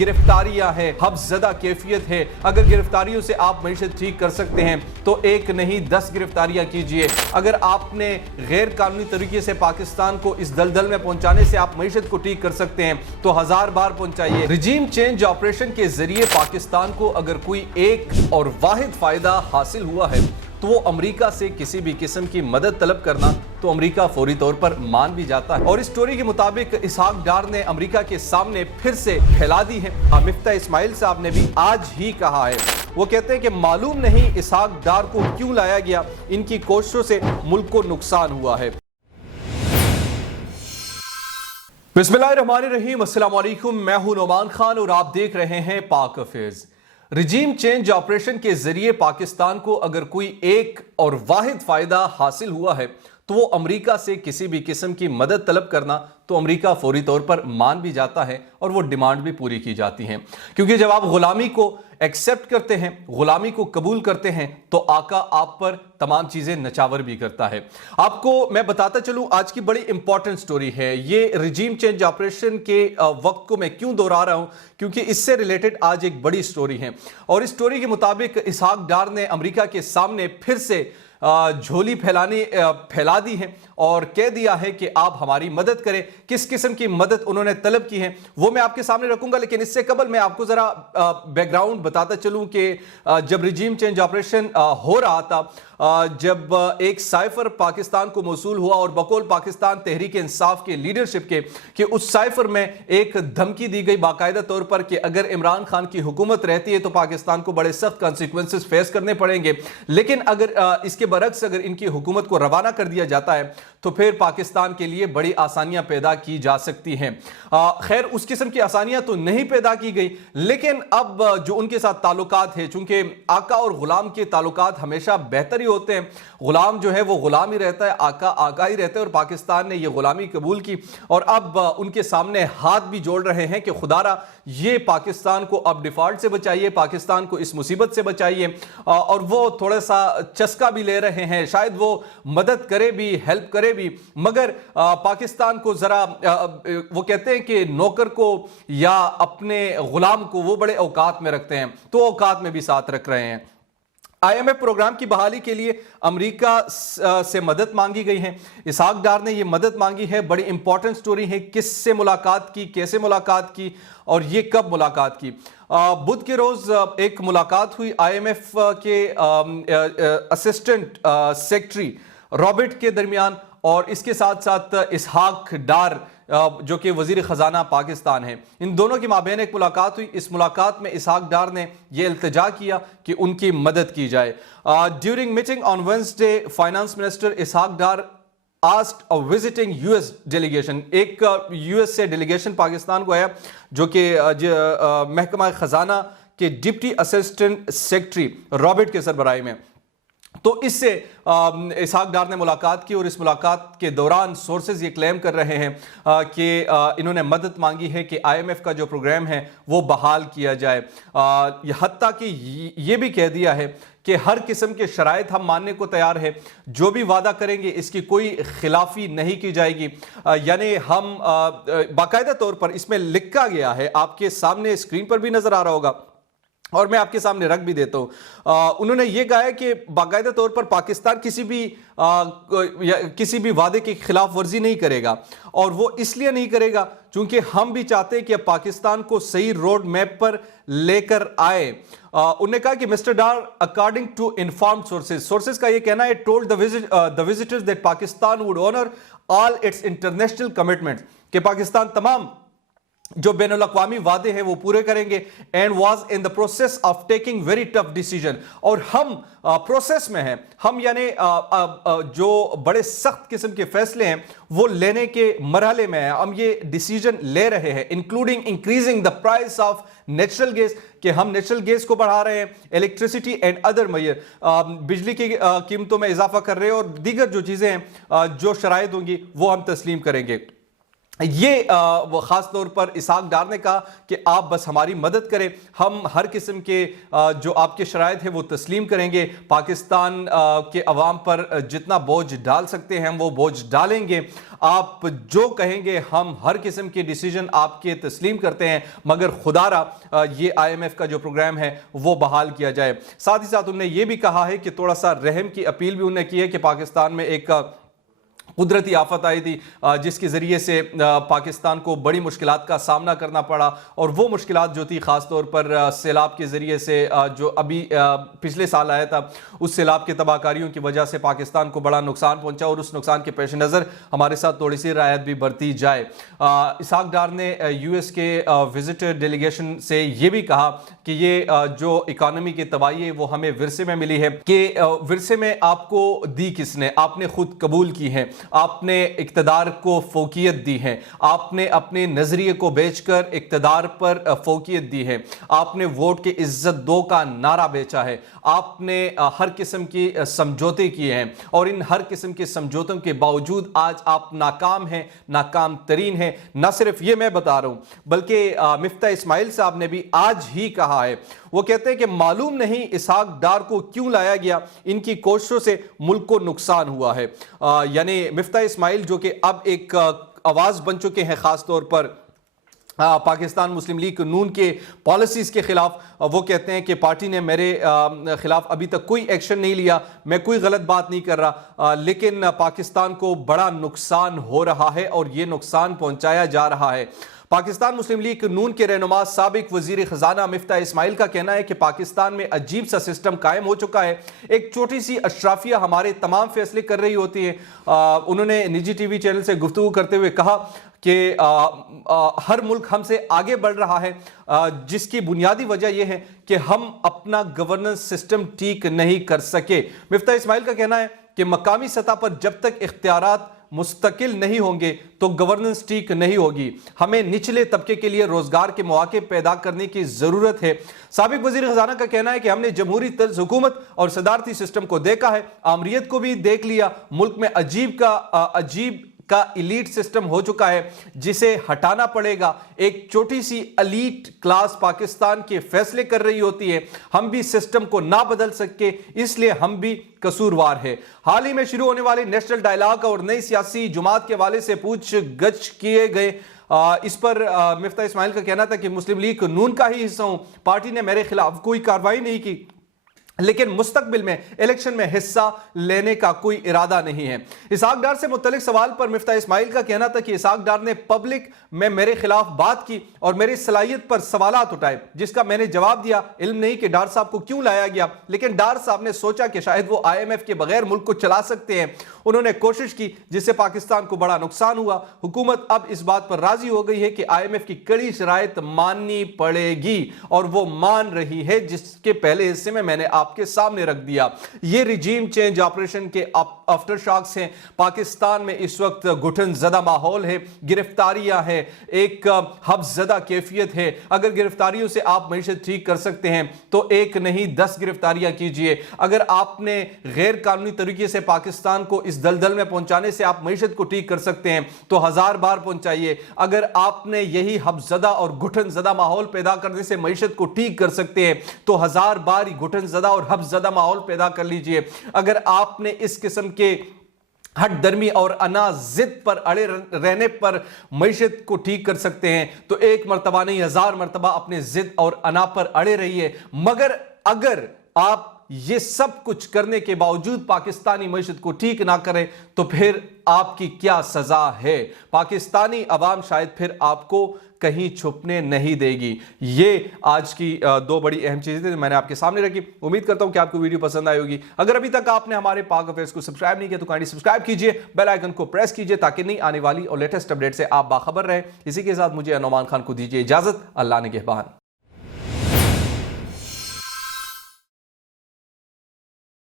गिरफ्तारियां हैं, हफ्ज़दा कैफियत है। अगर गिरफ्तारियों से आप मईशत ठीक कर सकते हैं तो एक नहीं 10 गिरफ्तारियां कीजिए। अगर आपने गैर कानूनी तरीके से पाकिस्तान को इस दलदल में पहुंचाने से आप मईशत को ठीक कर सकते हैं तो 1000 बार पहुंचाइए। रिजीम चेंज ऑपरेशन के जरिए पाकिस्तान को अगर कोई एक और वाहिद फायदा हासिल हुआ है तो वो अमेरिका से किसी भी किस्म की मदद तलब करना तो अमेरिका फौरी तौर पर मान भी जाता है। और इस स्टोरी के मुताबिक इसहाक डार ने अमेरिका के सामने फिर से फैला दी है। मिफ्ता इस्माइल साहब ने भी आज ही कहा है, वो कहते हैं कि मालूम नहीं इसहाक डार को क्यों लाया गया, इनकी कोशिशों से मुल्क को नुकसान हुआ है। बिस्मिल्लाहिर्रहमानिर्रहीम, अस्सलाम वालेकुम, मैं हूं नोमान खान और आप देख रहे हैं पाक अफेयर्स। रिजीम चेंज ऑपरेशन के जरिए पाकिस्तान को अगर कोई एक और वाहिद फायदा हासिल हुआ है तो वो अमेरिका से किसी भी किस्म की मदद तलब करना तो अमेरिका फौरी तौर पर मान भी जाता है और वो डिमांड भी पूरी की जाती है। क्योंकि जब आप गुलामी को एक्सेप्ट करते हैं, गुलामी को कबूल करते हैं तो आका आप पर तमाम चीजें नचावर भी करता है। आपको मैं बताता चलूं, आज की बड़ी इंपॉर्टेंट स्टोरी है ये। रिजीम चेंज ऑपरेशन के वक्त को मैं क्यों दोहरा रहा हूं, क्योंकि इससे रिलेटेड आज एक बड़ी स्टोरी है। और इस स्टोरी के मुताबिक इसहाक डार ने अमेरिका के सामने फिर से झोली फैला दी है और कह दिया है कि आप हमारी मदद करें। किस किस्म की मदद उन्होंने तलब की है वो मैं आपके सामने रखूंगा, लेकिन इससे कबल मैं आपको जरा बैकग्राउंड बताता चलूं कि जब रिजीम चेंज ऑपरेशन हो रहा था, जब एक साइफर पाकिस्तान को मौसूल हुआ और बकौल पाकिस्तान तहरीक इंसाफ के लीडरशिप के कि उस साइफर में एक धमकी दी गई बाकायदा तौर पर कि अगर इमरान खान की हुकूमत रहती है तो पाकिस्तान को बड़े सख्त कॉन्सिक्वेंसेस फेस करने पड़ेंगे, लेकिन अगर इसके बरक्स अगर इनकी हुकूमत को रवाना कर दिया जाता है तो फिर पाकिस्तान के लिए बड़ी आसानियां पैदा की जा सकती हैं। खैर उस किस्म की आसानियां तो नहीं पैदा की गई, लेकिन अब जो उनके साथ ताल्लुकात है, चूंकि आका और गुलाम के ताल्लुकात हमेशा बेहतर ही होते हैं। गुलाम जो है वो गुलाम ही रहता है, आका आका ही रहता है, और पाकिस्तान ने ये गुलामी कबूल की और अब उनके सामने हाथ भी जोड़ रहे हैं कि खुदारा ये पाकिस्तान को अब डिफॉल्ट से बचाइए, पाकिस्तान को इस मुसीबत से बचाइए। और वो थोड़ा सा चस्का भी ले रहे हैं, शायद वो मदद करे भी, हेल्प करे भी, मगर पाकिस्तान को जरा वो कहते हैं कि नौकर को या अपने गुलाम को वो बड़े औकात में रखते हैं, तो औकात में भी साथ रख रहे हैं। IMF प्रोग्राम की बहाली के लिए अमेरिका से मदद मांगी गई है। इसहाक डार ने ये मदद मांगी है। बड़ी इंपॉर्टेंट स्टोरी है, किससे मुलाकात की, कैसे मुलाकात की और ये कब मुलाकात की। बुध के रोज एक मुलाकात हुई IMF के असिस्टेंट सेक्रेटरी रॉबर्ट के दरमियान और इसके साथ साथ इसहाक डार जो कि वजीर खजाना पाकिस्तान है, इन दोनों के माबैन एक मुलाकात हुई। इस मुलाकात में इसहाक डार ने यह इल्तिजा किया कि उनकी मदद की जाए। During meeting on Wednesday, finance minister Ishaq Dar asked a visiting US delegation, एक US से डेलीगेशन पाकिस्तान को आया जो कि महकमा खजाना के डिप्टी असिस्टेंट सेक्रेटरी रॉबर्ट के सरबराही में। तो इससे इसहाक डार ने मुलाकात की और इस मुलाकात के दौरान सोर्सेज ये क्लेम कर रहे हैं कि इन्होंने मदद मांगी है कि IMF का जो प्रोग्राम है वो बहाल किया जाए। हत्ता कि ये भी कह दिया है कि हर किस्म के शराइत हम मानने को तैयार है, जो भी वादा करेंगे इसकी कोई खिलाफी नहीं की जाएगी। यानी हम बाकायदा तौर पर इसमें लिखा गया है, आपके सामने स्क्रीन पर भी नजर आ रहा होगा और मैं आपके सामने रख भी देता हूं। उन्होंने ये कहा है कि बाकायदा तौर पर पाकिस्तान किसी भी वादे की खिलाफ वर्जी नहीं करेगा, और वो इसलिए नहीं करेगा क्योंकि हम भी चाहते हैं कि पाकिस्तान को सही रोड मैप पर लेकर आए। उन्होंने कहा कि mister Dar, according to informed sources का ये कहना है, told the visitors that Pakistan would honour all its international commitments, कि पाकिस्तान तमाम जो बैनुल अक़वामी वादे हैं वो पूरे करेंगे। And was in the process of taking very tough decision, और हम प्रोसेस में हैं, हम यानी जो बड़े सख्त किस्म के फैसले हैं वो लेने के मरहले में हैं, हम ये डिसीजन ले रहे हैं, including increasing the price of natural gas, कि हम नेचुरल गैस को बढ़ा रहे हैं, इलेक्ट्रिसिटी एंड अदर मैयर, बिजली की कीमतों में इजाफा कर रहे हैं, और दीगर जो चीज़ें हैं जो शराइत होंगी वो हम तस्लीम करेंगे। یہ خاص طور پر اسحاق ڈار نے کہا کہ آپ بس ہماری مدد کریں، ہم ہر قسم کے جو آپ کے شرائط ہیں وہ تسلیم کریں گے، پاکستان کے عوام پر جتنا بوجھ ڈال سکتے ہیں ہم وہ بوجھ ڈالیں گے، آپ جو کہیں گے ہم ہر قسم کے ڈیسیجن آپ کے تسلیم کرتے ہیں، مگر خدا را یہ IMF کا جو پروگرام ہے وہ بحال کیا جائے۔ ساتھ ہی ساتھ انہوں نے یہ بھی کہا ہے کہ تھوڑا سا رحم کی اپیل بھی انہوں نے کی ہے کہ پاکستان میں ایک قدرتی آفت آئی تھی جس کے ذریعے سے پاکستان کو بڑی مشکلات کا سامنا کرنا پڑا، اور وہ مشکلات جو تھی خاص طور پر سیلاب کے ذریعے سے جو ابھی پچھلے سال آیا تھا، اس سیلاب کے تباہ کاریوں کی وجہ سے پاکستان کو بڑا نقصان پہنچا، اور اس نقصان کے پیش نظر ہمارے ساتھ تھوڑی سی رعایت بھی برتی جائے۔ اسحاق ڈار نے US کے وزٹر ڈیلیگیشن سے یہ بھی کہا کہ یہ جو اکانومی کی تباہی ہے وہ ہمیں ورثے میں ملی ہے، کہ ورثے میں آپ کو دی کس نے؟ آپ نے خود قبول کی ہے، آپ نے اقتدار کو فوقیت دی ہے، آپ نے اپنے نظریے کو بیچ کر اقتدار پر فوقیت دی ہے، آپ نے ووٹ کے عزت دو کا نعرہ بیچا ہے، آپ نے ہر قسم کی سمجھوتے کیے ہیں، اور ان ہر قسم کے سمجھوتوں کے باوجود آج آپ ناکام ہیں، ناکام ترین ہیں۔ نہ صرف یہ میں بتا رہا ہوں بلکہ مفتاح اسماعیل صاحب نے بھی آج ہی کہا ہے، وہ کہتے ہیں کہ معلوم نہیں اسحاق ڈار کو کیوں لایا گیا، ان کی کوششوں سے ملک کو نقصان ہوا ہے۔ یعنی مفتاح اسماعیل جو کہ اب ایک آواز بن چکے ہیں خاص طور پر پاکستان مسلم لیگ نون کے پالیسیز کے خلاف، وہ کہتے ہیں کہ پارٹی نے میرے خلاف ابھی تک کوئی ایکشن نہیں لیا، میں کوئی غلط بات نہیں کر رہا، لیکن پاکستان کو بڑا نقصان ہو رہا ہے اور یہ نقصان پہنچایا جا رہا ہے۔ پاکستان مسلم لیگ نون کے رہنما سابق وزیر خزانہ مفتاح اسماعیل کا کہنا ہے کہ پاکستان میں عجیب سا سسٹم قائم ہو چکا ہے، ایک چھوٹی سی اشرافیہ ہمارے تمام فیصلے کر رہی ہوتی ہے۔ انہوں نے نجی ٹی وی چینل سے گفتگو کرتے ہوئے کہا کہ ہر ملک ہم سے آگے بڑھ رہا ہے، جس کی بنیادی وجہ یہ ہے کہ ہم اپنا گورننس سسٹم ٹھیک نہیں کر سکے۔ مفتاح اسماعیل کا کہنا ہے کہ مقامی سطح پر جب تک اختیارات مستقل نہیں ہوں گے تو گورننس ٹھیک نہیں ہوگی، ہمیں نچلے طبقے کے لیے روزگار کے مواقع پیدا کرنے کی ضرورت ہے۔ سابق وزیر خزانہ کا کہنا ہے کہ ہم نے جمہوری طرز حکومت اور صدارتی سسٹم کو دیکھا ہے، آمریت کو بھی دیکھ لیا، ملک میں عجیب کا ایلیٹ سسٹم ہو چکا ہے جسے ہٹانا پڑے گا۔ ایک چھوٹی سی ایلیٹ کلاس پاکستان کے فیصلے کر رہی ہوتی ہے، ہم بھی سسٹم کو نہ بدل سکے، اس لیے ہم بھی قصوروار ہے۔ حال ہی میں شروع ہونے والی نیشنل ڈائیلاگ اور نئی سیاسی جماعت کے حوالے سے پوچھ گچھ کیے گئے، اس پر مفتاح اسماعیل کا کہنا تھا کہ مسلم لیگ نون کا ہی حصہ ہوں، پارٹی نے میرے خلاف کوئی کارروائی نہیں کی، لیکن مستقبل میں الیکشن میں حصہ لینے کا کوئی ارادہ نہیں ہے۔ اسحاق ڈار سے متعلق سوال پر مفتاح اسماعیل کا کہنا تھا کہ اسحاق ڈار نے پبلک میں میرے خلاف بات کی اور میری صلاحیت پر سوالات اٹھائے، جس کا میں نے جواب دیا۔ علم نہیں کہ ڈار صاحب کو کیوں لایا گیا، لیکن ڈار صاحب نے سوچا کہ شاید وہ IMF کے بغیر ملک کو چلا سکتے ہیں، انہوں نے کوشش کی جس سے پاکستان کو بڑا نقصان ہوا۔ حکومت اب اس بات پر راضی ہو گئی ہے کہ IMF کی کڑی شرائط ماننی پڑے گی، اور وہ مان رہی ہے، جس کے پہلے حصے میں نے آپ کے سامنے رکھ دیا۔ یہ ریجیم چینج آپریشن کے آفٹر شاکس ہیں۔ پاکستان میں اس وقت گھٹن زدہ ماحول ہے، گرفتاریاں ہیں، ایک حبس زدہ کیفیت ہے۔ اگر گرفتاریوں سے آپ معیشت ٹھیک کر سکتے ہیں تو ایک نہیں 10 گرفتاریاں کیجئے۔ اگر آپ نے غیر قانونی طریقے سے پاکستان کو اس دلدل میں پہنچانے سے آپ معیشت کو ٹھیک کر سکتے ہیں تو 1000 بار پہنچائیے۔ اگر آپ نے یہی حبس زدہ اور گھٹن زدہ ماحول پیدا کرنے سے معیشت کو ٹھیک کر سکتے ہیں تو 1000 بار ہی گھٹن زدہ اور حبس زدہ ماحول پیدا کر لیجئے۔ اگر آپ نے اس قسم کے ہٹ درمی اور انا ضد پر اڑے رہنے پر معیشت کو ٹھیک کر سکتے ہیں تو ایک مرتبہ نہیں 1000 مرتبہ اپنے ضد اور انا پر اڑے رہیے۔ مگر اگر آپ یہ سب کچھ کرنے کے باوجود پاکستانی معیشت کو ٹھیک نہ کریں تو پھر آپ کی کیا سزا ہے؟ پاکستانی عوام شاید پھر آپ کو کہیں چھپنے نہیں دے گی۔ یہ آج کی 2 بڑی اہم چیزیں تھیں جو میں نے آپ کے سامنے رکھی۔ امید کرتا ہوں کہ آپ کو ویڈیو پسند آئی ہوگی۔ اگر ابھی تک آپ نے ہمارے پاک افیئرز کو سبسکرائب نہیں کیا تو کائنڈلی سبسکرائب کیجئے، بیل آئیکن کو پریس کیجئے تاکہ نئی آنے والی اور لیٹسٹ اپڈیٹ سے آپ باخبر رہیں۔ اسی کے ساتھ مجھے نعمان خان کو دیجئے اجازت۔ اللہ نگہبان۔